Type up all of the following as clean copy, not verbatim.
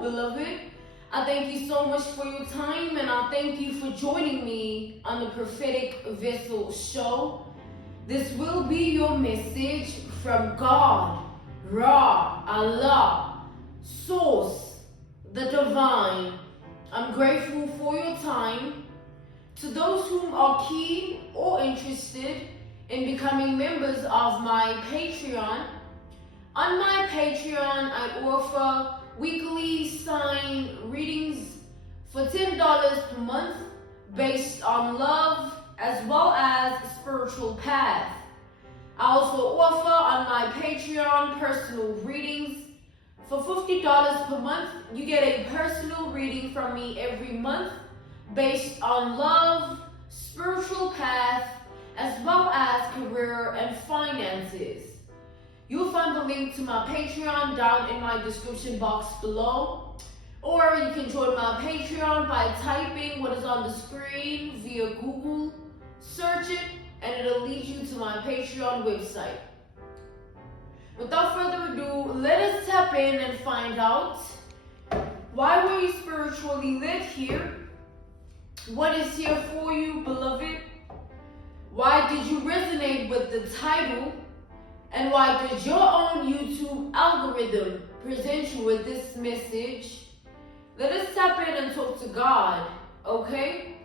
beloved. I thank you so much for your time, and I thank you for joining me on the Prophetic Vessel Show. This will be your message from God, Ra, Allah, Source, the Divine. I'm grateful for your time. To those whom are keen or interested in becoming members of my Patreon, on my Patreon I offer weekly sign readings for $10 per month based on love as well as spiritual path. I also offer on my Patreon personal readings. For $50 per month, you get a personal reading from me every month based on love, spiritual path, as well as career and finances. You'll find the link to my Patreon down in my description box below. Or you can join my Patreon by typing what is on the screen via Google, search it, and it'll lead you to my Patreon website. Without further ado, let us tap in and find out, why were you spiritually led here? What is here for you, beloved? Why did you resonate with the title? And why did your own YouTube algorithm present you with this message? Let us tap in and talk to God, okay?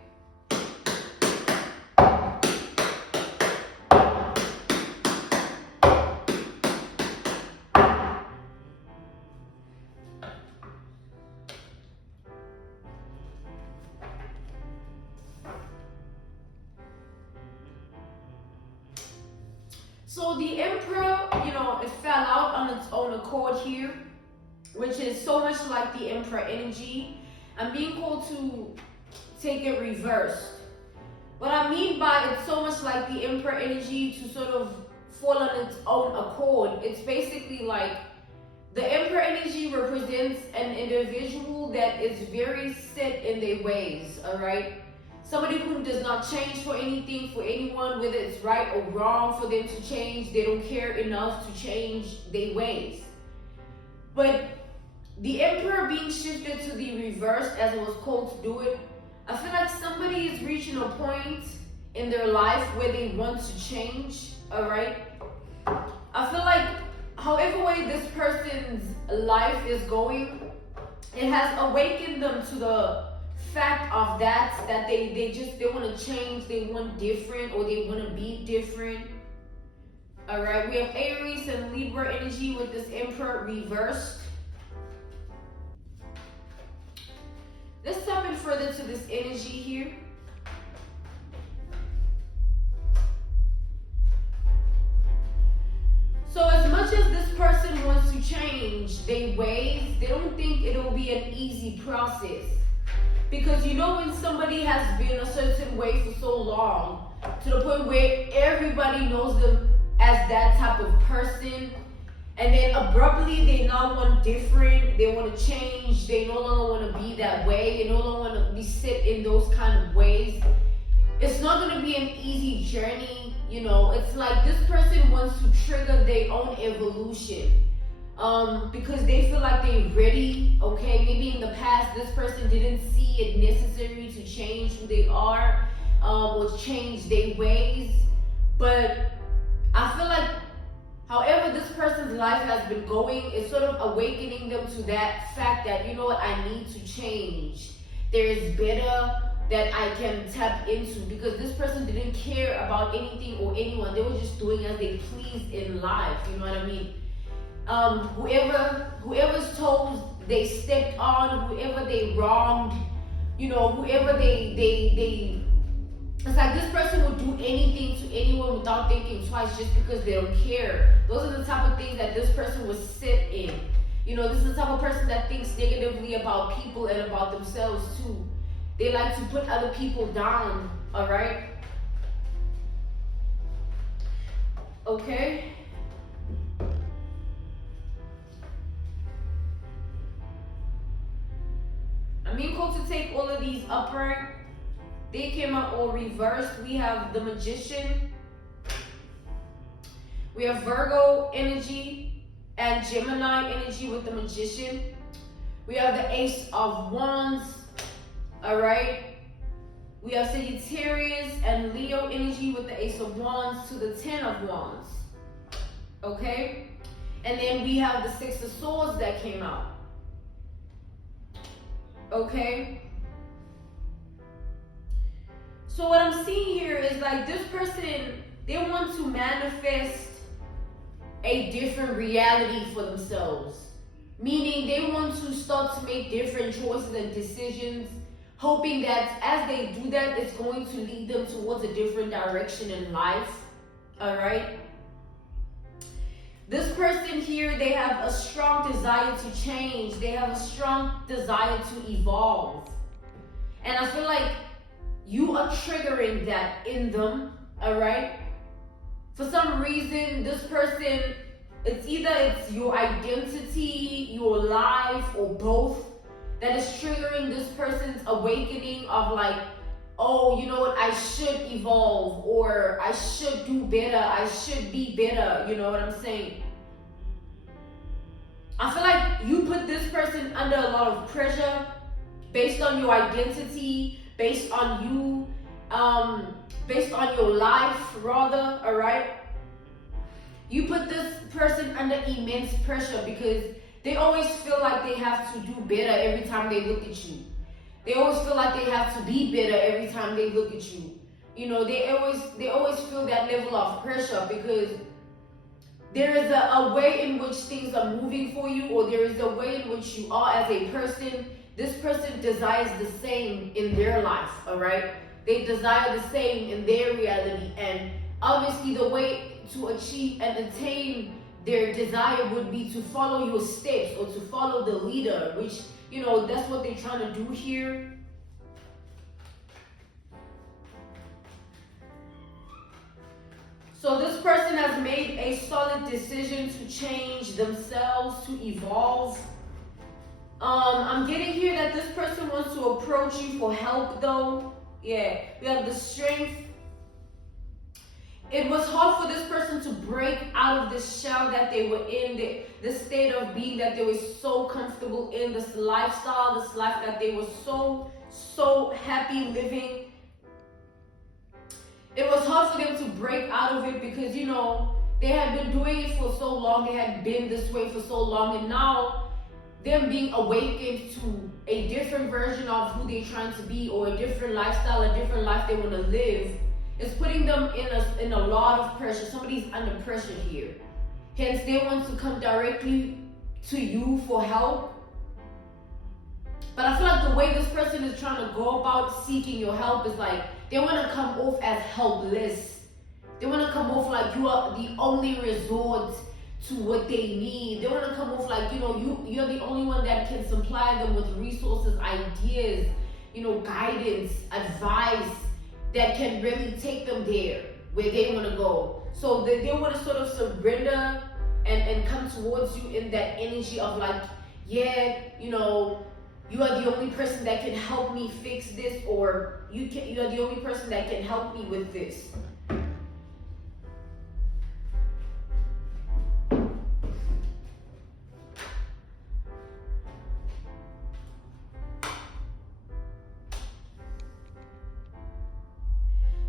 So the Emperor, it fell out on its own accord here, which is so much like the Emperor energy. I'm being called to take it reversed. What I mean by it's so much like the Emperor energy to sort of fall on its own accord, it's basically like the Emperor energy represents an individual that is very set in their ways, all right? Somebody who does not change for anything, for anyone, whether it's right or wrong for them to change. They don't care enough to change their ways. But the Emperor being shifted to the reverse, as it was called to do it, I feel like somebody is reaching a point in their life where they want to change, all right? I feel like however way this person's life is going, it has awakened them to the fact of that they want to change, they want different, or they want to be different. All right, we have Aries and Libra energy with this Emperor reversed. Let's tap in further to this energy here. So as much as this person wants to change their ways, they don't think it'll be an easy process. Because when somebody has been a certain way for so long, to the point where everybody knows them as that type of person, and then abruptly they now want different, they want to change, they no longer want to be that way, they no longer want to be set in those kind of ways. It's not going to be an easy journey, It's like this person wants to trigger their own evolution. Because they feel like they're ready, okay? Maybe in the past, this person didn't see it necessary to change who they are, or change their ways. But I feel like however this person's life has been going, it's sort of awakening them to that fact that, I need to change. There is better that I can tap into, because this person didn't care about anything or anyone. They were just doing as they pleased in life, you know what I mean? Whoever's toes they stepped on, whoever they wronged, whoever they it's like this person would do anything to anyone without thinking twice just because they don't care. Those are the type of things that this person was set in. This is the type of person that thinks negatively about people and about themselves too. They like to put other people down, all right? Okay? I'm being called to take all of these upright. They came out all reversed. We have the Magician. We have Virgo energy and Gemini energy with the Magician. We have the Ace of Wands. All right. We have Sagittarius and Leo energy with the Ace of Wands to the Ten of Wands. Okay. And then we have the Six of Swords that came out. Okay. So what I'm seeing here is like this person, they want to manifest a different reality for themselves. Meaning they want to start to make different choices and decisions, hoping that as they do that, it's going to lead them towards a different direction in life. All right. This person here, they have a strong desire to change. They have a strong desire to evolve. And I feel like you are triggering that in them, all right? For some reason, this person, it's your identity, your life, or both that is triggering this person's awakening of like, oh, you know what, I should evolve, or I should do better, I should be better, you know what I'm saying? I feel like you put this person under a lot of pressure based on your identity, based on you, based on your life rather, all right? You put this person under immense pressure because they always feel like they have to do better every time they look at you. They always feel like they have to be better every time they look at you. You know, they always feel that level of pressure because there is a way in which things are moving for you, or there is a way in which you are as a person. This person desires the same in their life, all right? They desire the same in their reality, and obviously the way to achieve and attain their desire would be to follow your steps or to follow the leader, which, you know, that's what they're trying to do here. So this person has made a solid decision to change themselves, to evolve. I'm getting here that this person wants to approach you for help though. Yeah, we have the Strength. It was hard for this person to break out of this shell that they were in, the state of being that they were so comfortable in, this lifestyle, this life that they were so happy living. It was hard for them to break out of it because, you know, they had been doing it for so long, they had been this way for so long, and now them being awakened to a different version of who they're trying to be, or a different lifestyle, a different life they want to live, is putting them in a lot of pressure. Somebody's under pressure here. Hence, they want to come directly to you for help. But I feel like the way this person is trying to go about seeking your help is like, they want to come off as helpless. They want to come off like you are the only resort to what they need. They want to come off like, you know, you're the only one that can supply them with resources, ideas, you know, guidance, advice that can really take them there where they want to go. So they want to sort of surrender and come towards you in that energy of like, yeah, you know, you are the only person that can help me fix this, or you are the only person that can help me with this.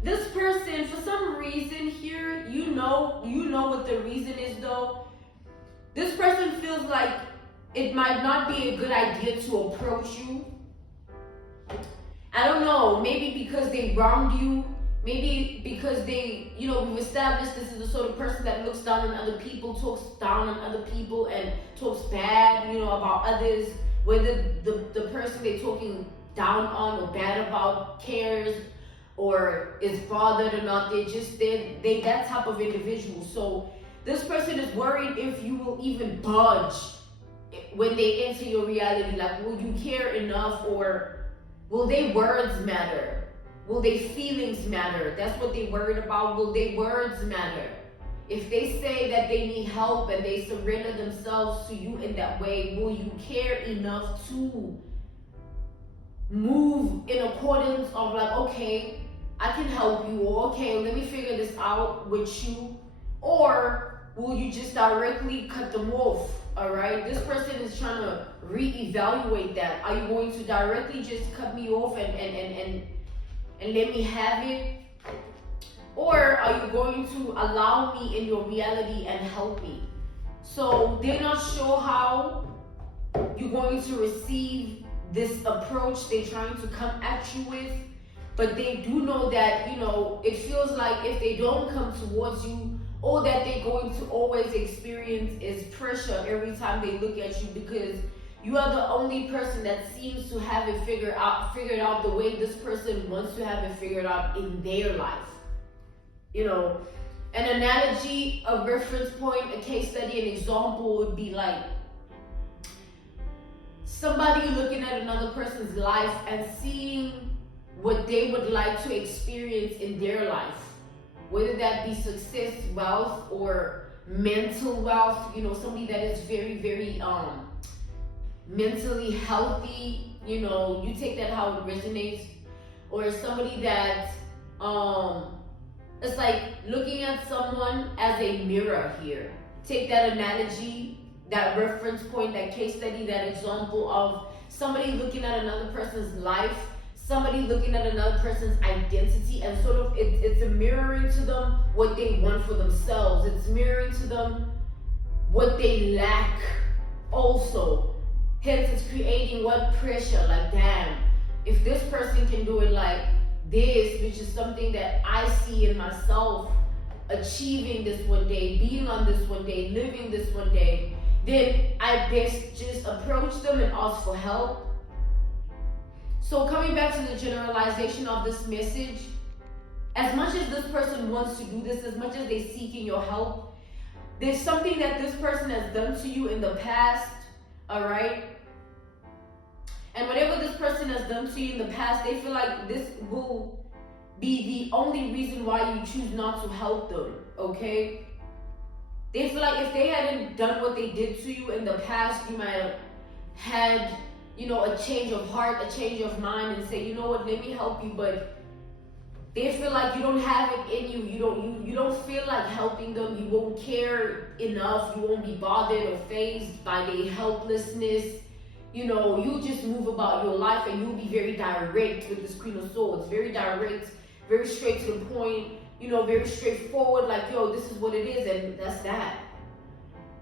This person, for some reason here, you know what the reason is though. This person feels like it might not be a good idea to approach you. I don't know, maybe because they wronged you, maybe because they, you know, we've established this is the sort of person that looks down on other people, talks down on other people, and talks bad, you know, about others, whether the person they're talking down on or bad about cares or is bothered or not. They that type of individual. So this person is worried if you will even budge when they enter your reality. Like, will you care enough, or will their words matter? Will their feelings matter? That's what they're worried about. Will their words matter? If they say that they need help and they surrender themselves to you in that way, will you care enough to move in accordance of like, okay, I can help you, or okay, let me figure this out with you? Or will you just directly cut them off? all right? This person is trying to reevaluate that. Are you going to directly just cut me off and let me have it? Or are you going to allow me in your reality and help me? So they're not sure how you're going to receive this approach they're trying to come at you with, but they do know that, it feels like if they don't come towards you, all that they're going to always experience is pressure every time they look at you, because you are the only person that seems to have it figured out the way this person wants to have it figured out in their life. An analogy, a reference point, a case study, an example would be like somebody looking at another person's life and seeing what they would like to experience in their life, whether that be success, wealth, or mental wealth. Somebody that is very, very mentally healthy. You take that how it resonates. Or somebody that it's like looking at someone as a mirror here. Take that analogy, that reference point, that case study, that example of somebody looking at another person's life, somebody looking at another person's identity, and sort of it's mirroring to them what they want for themselves. It's mirroring to them what they lack also. Hence, it's creating what pressure, like, damn, if this person can do it like this, which is something that I see in myself, achieving this one day, being on this one day, living this one day, then I best just approach them and ask for help. So coming back to the generalization of this message, as much as this person wants to do this, as much as they're seeking your help, there's something that this person has done to you in the past, all right? And whatever this person has done to you in the past, they feel like this will be the only reason why you choose not to help them, okay? They feel like if they hadn't done what they did to you in the past, you might have had, a change of heart, a change of mind, and say, you know what, let me help you. But they feel like you don't have it in you. You don't feel like helping them. You won't care enough. You won't be bothered or fazed by their helplessness. You just move about your life, and you'll be very direct with this Queen of Swords. Very direct, very straight to the point, very straightforward, like, yo, this is what it is, and that's that.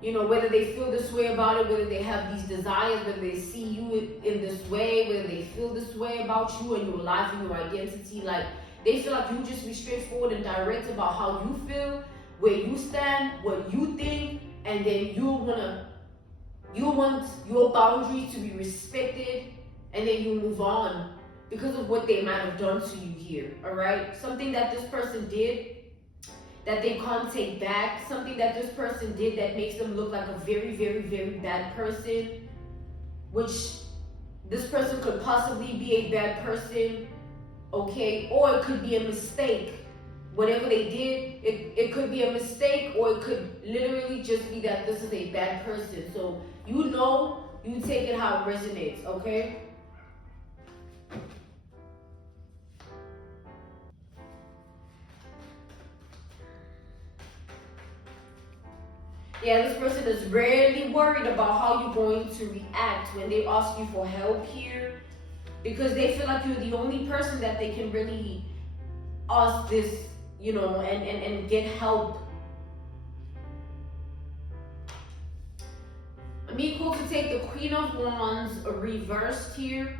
Whether they feel this way about it, whether they have these desires, whether they see you in this way, whether they feel this way about you and your life and your identity, like, they feel like you just be straightforward and direct about how you feel, where you stand, what you think, and then you want your boundaries to be respected, and then you move on because of what they might have done to you here, all right? Something that this person did that they can't take back, something that this person did that makes them look like a very, very, very bad person, which this person could possibly be a bad person, okay? Or it could be a mistake. Whatever they did, it could be a mistake, or it could literally just be that this is a bad person. So you take it how it resonates, okay? Yeah, this person is rarely worried about how you're going to react when they ask you for help here, because they feel like you're the only person that they can really ask this, and get help. I'm equal to take the Queen of Wands reversed here.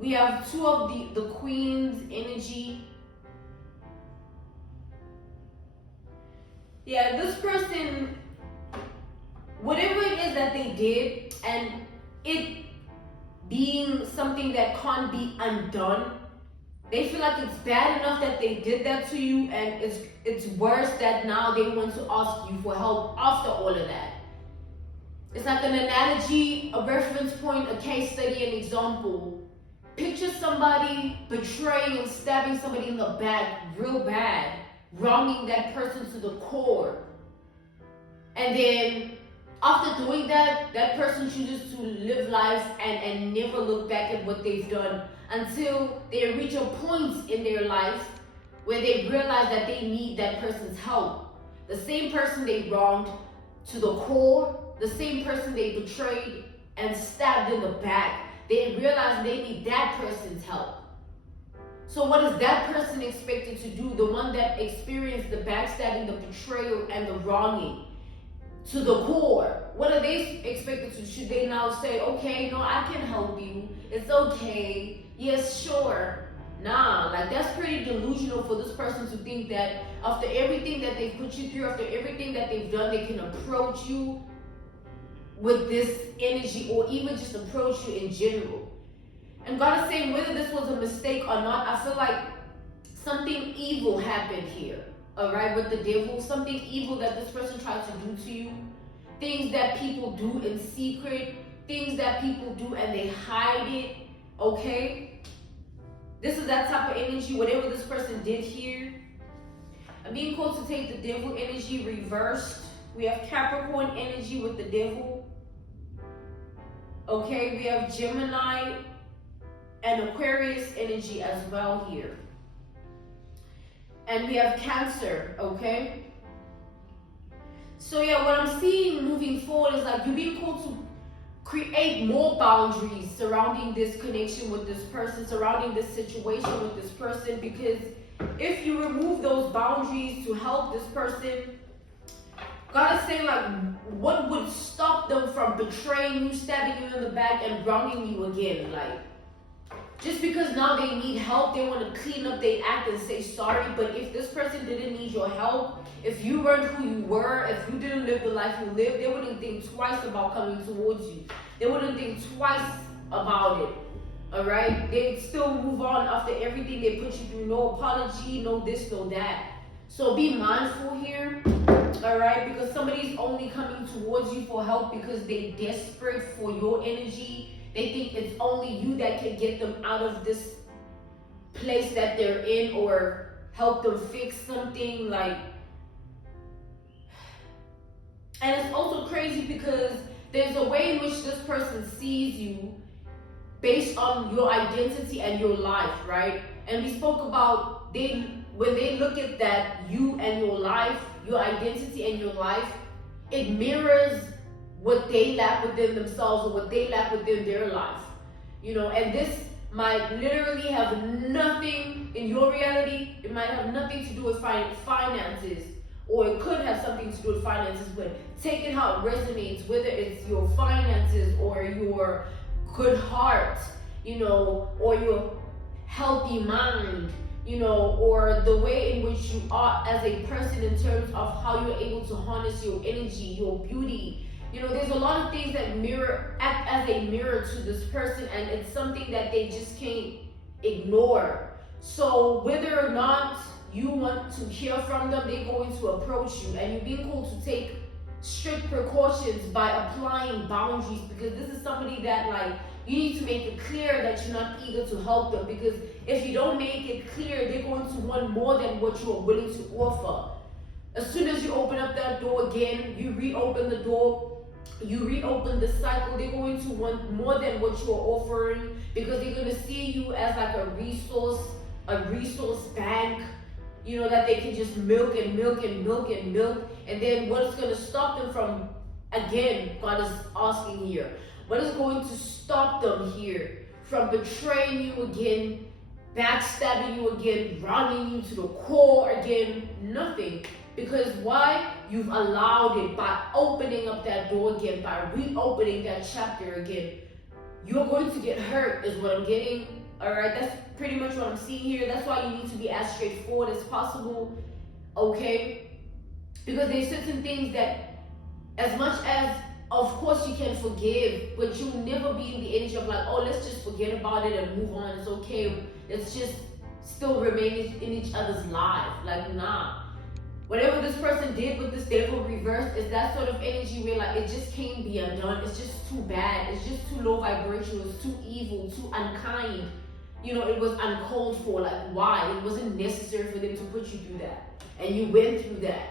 We have two of the Queen's energy. Yeah, this person, whatever it is that they did, and it being something that can't be undone, they feel like it's bad enough that they did that to you, and it's worse that now they want to ask you for help after all of that. It's like an analogy, a reference point, a case study, an example. Picture somebody betraying and stabbing somebody in the back real bad, wronging that person to the core. And then after doing that, that person chooses to live life and never look back at what they've done until they reach a point in their life where they realize that they need that person's help. The same person they wronged to the core, the same person they betrayed and stabbed in the back, they realize they need that person's help. So what is that person expected to do? The one that experienced the backstabbing, the betrayal, and the wronging to the core. What are they expected to? Should they now say, okay, no, I can help you. It's okay. Yes, sure. Nah, like that's pretty delusional for this person to think that after everything that they've put you through, after everything that they've done, they can approach you with this energy or even just approach you in general. And God is saying whether this was a mistake or not, I feel like something evil happened here, all right, with the devil, something evil that this person tried to do to you, things that people do in secret, things that people do and they hide it, okay? This is that type of energy, whatever this person did here. I'm being called to take the devil energy reversed. We have Capricorn energy with the devil. Okay, we have Gemini and Aquarius energy as well here. And we have Cancer, okay? So yeah, what I'm seeing moving forward is like you're being called to create more boundaries surrounding this connection with this person, surrounding this situation with this person, because if you remove those boundaries to help this person, God is saying like, what would stop them from betraying you, stabbing you in the back, and wronging you again? Like, just because now they need help, they want to clean up their act and say sorry. But if this person didn't need your help, if you weren't who you were, if you didn't live the life you lived, they wouldn't think twice about coming towards you. They wouldn't think twice about it. All right? They'd still move on after everything they put you through. No apology, no this, no that. So be mindful here. All right? Because somebody's only coming towards you for help because they're desperate for your energy. They think it's only you that can get them out of this place that they're in or help them fix something. Like, and it's also crazy because there's a way in which this person sees you based on your identity and your life, right? And we spoke about when they look at that, you and your life, your identity and your life, it mirrors what they lack within themselves or what they lack within their life. You know, and this might literally have nothing in your reality. It might have nothing to do with finances, or it could have something to do with finances, but take it how it resonates, whether it's your finances or your good heart, you know, or your healthy mind, you know, or the way in which you are as a person in terms of how you're able to harness your energy, your beauty. You know, there's a lot of things that act as a mirror to this person, and it's something that they just can't ignore. So whether or not you want to hear from them, they're going to approach you, and you're being called to take strict precautions by applying boundaries, because this is somebody that, like, you need to make it clear that you're not eager to help them, because if you don't make it clear, they're going to want more than what you are willing to offer. As soon as you open up that door again, you reopen the door, you reopen the cycle, they're going to want more than what you're offering, because they're going to see you as like a resource bank, you know, that they can just milk and milk and milk and milk. And then what's going to stop them from, again, God is asking here, what is going to stop them here from betraying you again, backstabbing you again, wronging you to the core again? Nothing. Because why? You've allowed it by opening up that door again, by reopening that chapter again. You're going to get hurt is what I'm getting. All right, that's pretty much what I'm seeing here. That's why you need to be as straightforward as possible, okay? Because there's certain things that, as much as, of course, you can forgive, but you'll never be in the energy of like, oh, let's just forget about it and move on. It's okay. Let's just still remain in each other's lives. Like, nah. Whatever this person did with this devil reverse is that sort of energy where like it just can't be undone. It's just too bad. It's just too low vibrational. It's too evil, too unkind. You know, it was uncalled for. Like, why? It wasn't necessary for them to put you through that. And you went through that.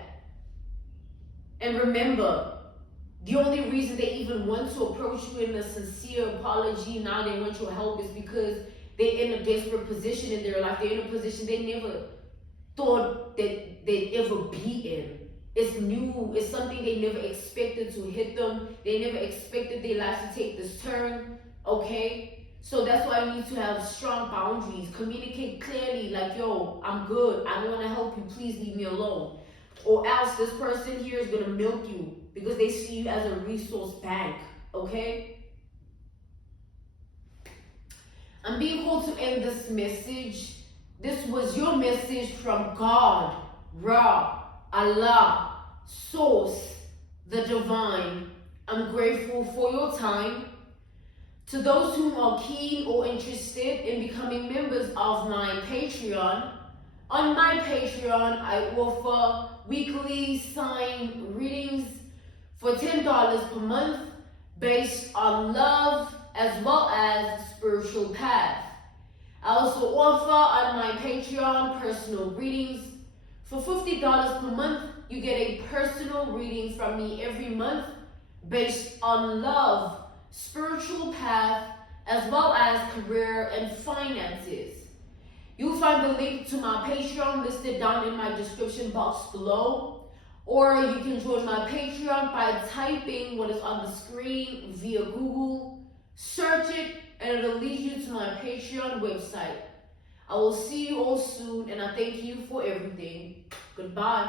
And remember, the only reason they even want to approach you in a sincere apology, now they want your help, is because they're in a desperate position in their life. They're in a position they never thought that they'd ever be in. It's new. It's something they never expected to hit them. They never expected their life to take this turn. Okay? So that's why you need to have strong boundaries. Communicate clearly, like, yo, I'm good. I don't want to help you. Please leave me alone. Or else this person here is going to milk you because they see you as a resource bank. Okay? I'm being called to end this message. This was your message from God, Ra, Allah, Source, the Divine. I'm grateful for your time. To those who are keen or interested in becoming members of my Patreon, on my Patreon, I offer weekly sign readings for $10 per month based on love as well as spiritual path. I also offer on my Patreon personal readings. For $50 per month, you get a personal reading from me every month based on love, spiritual path, as well as career and finances. You'll find the link to my Patreon listed down in my description box below, or you can join my Patreon by typing what is on the screen via Google, search it, and it'll lead you to my Patreon website. I will see you all soon, and I thank you for everything. Goodbye.